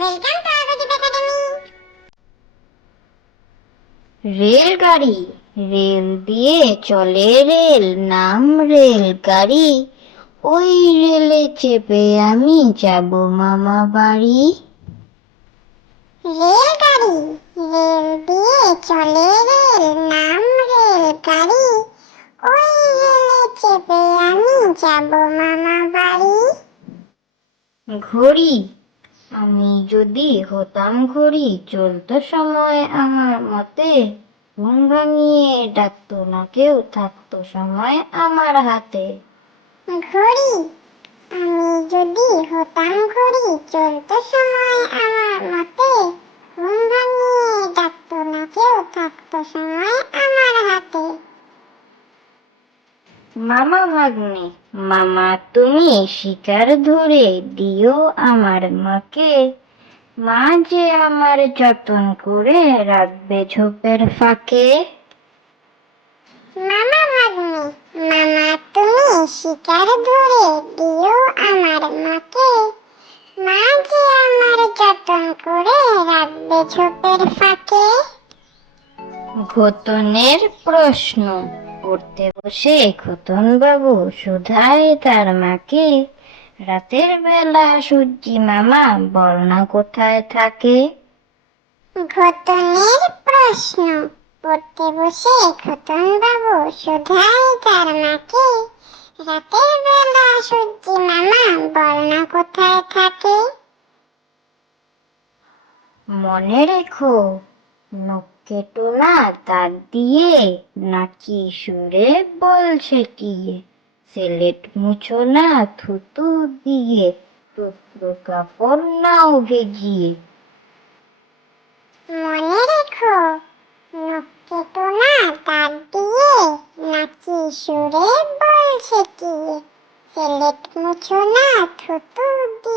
Welcome to আরবাজিত academy রেলগাড়ি rail দিয়ে চলে রেল নাম রেলগাড়ি। ওই রেলে চেপে আমি যাব মামা বাড়ি। রেলগাড়ি রেল দিয়ে চলে রেল নাম রেলগাড়ি। ওই রেলে চেপে আমি যাব মামা বাড়ি। ঘড়ি আমি যদি হতাম ঘড়ি, চলতো সময় আমার মতে। ঘুম ভাঙিয়ে ডাকতো না কেউ, থাকতো সময় আমার হাতে। ঘড়ি, আমি যদি হতাম ঘড়ি, চলতো সময় আমার মতে। ঘুম ভাঙিয়ে ডাকতো না কেউ, থাকতো সময় আমার হাতে। মামা ভাগ্নে মামা তুমি শিকার ধরে দিও আমার মাকে। মা যে আমার যতন করে রাখবে ঝোপের ফাঁকে। মামা ভাগ্নে মামা তুমি শিকার ধরে দিও আমার মাকে। মা যে আমার যতন করে রাখবে ঝোপের ফাঁকে। ঘতনের প্রশ্ন পড়তে বসে খতন বাবু শুধায় তার মাকে। রাতের বেলা সূর্যি মামা বর্ণা কোথায় থাকে? ঘটনের প্রশ্ন। পড়তে বসে খতন বাবু শুধায় তার মাকে। রাতের বেলা সূর্যি মামা বর্ণা কোথায় থাকে? মনে রেখো নখ কেটো না তার দিয়ে নাকি সুরে বলছে কি সেলেট মুছো না থুতু দিয়ে, টুকরো কাপড় নাও ভেজিয়ে। মনে রেখো নখ কেটো না তার দিয়ে নাকি সুরে বলছে কি সিলেট মুছো না থুতু দিয়ে